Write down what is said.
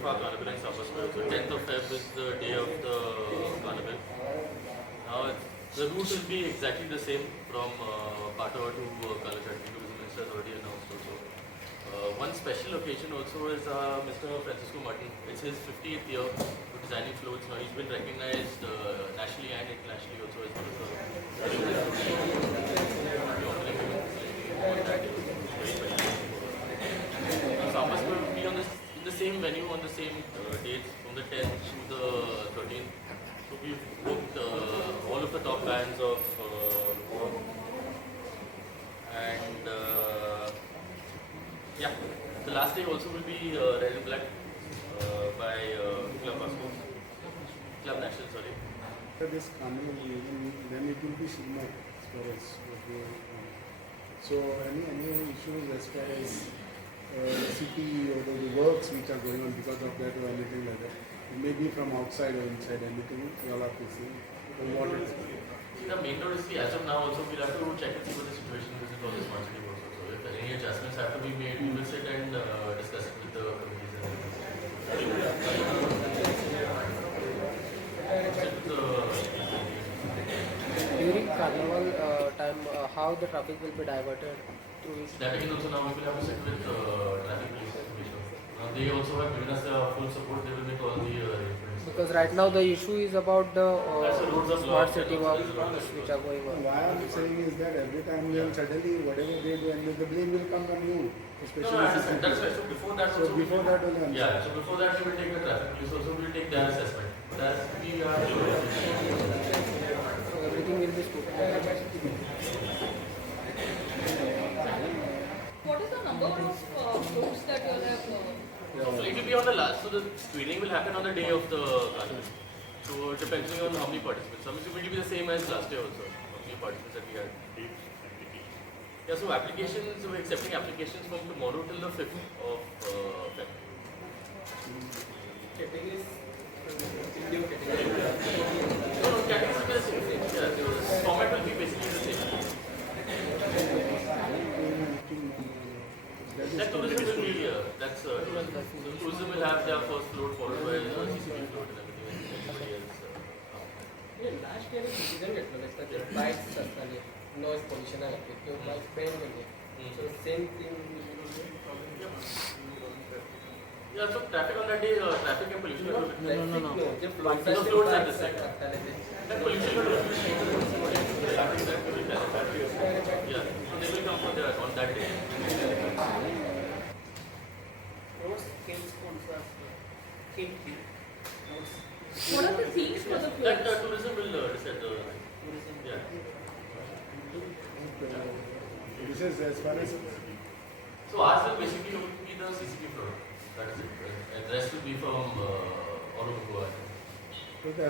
of our carnival in Summer Square. So 10th of Feb is the day of the carnival. Now the route will be exactly the same from Patawa to Kalachatti. Tourism Minister has already announced also. One special occasion also is Mr. Francisco Martin. It's his 50th year of designing floats. Now he's been recognized nationally and internationally also as one of the Summer Square will be on in the same venue on the same dates from the 10th to the 13th. So we've booked all of the top bands of and yeah, the last day also will be Red and Black by Club Vasco, Club National, sorry. After this carnival, then it will be Sigma as far as so any issues as far as city or the works which are going on because of that or anything like that. It may be from outside or inside, anything you all have to see. What is the main road is as of now also we'll have to check and see what the situation is with all this smart city works also. If any adjustments have to be made, we will sit and discuss it with the committees and during carnival time, how the traffic will be diverted through this? That again also now we will have to sit with traffic police information. They also have given us full support. They will make all the arrangements. Because right now the issue is about the smart city blocked, works which are going on. why I'm saying is that every time then suddenly whatever they do and the blame will come on you, especially No, that's right. So before that also. So before that only. Yeah. So before that we will take the traffic police also will take their assessment. But as we are. So everything will be scrutinized. What is the number of floats that you all have? So it will be on the last. So the screening will happen on the day of the carnival. So depending on how many participants. Some it will be the same as last year also. How many participants that we had. Yeah. So applications. We're accepting applications from tomorrow till the 5th of Feb. Categories, No, categories will be the same. Yeah, the format will be basically the same. That tourism will be that's tourism will have their first float followed by CCP float and everything. Everybody else. last year decision घेतलं त्याच्यात bikes असताना noise pollution आला किंवा bike pen म्हणजे so same thing Yeah, so traffic on that day, traffic and pollution. No. J The floats are the same. That pollution will be yeah, so they will come for that on that day. What are the themes for the That floats? tourism will decide the yeah. This is as far as So ours will basically be the CCP float. That is it. And the rest will be from all over Goa. so the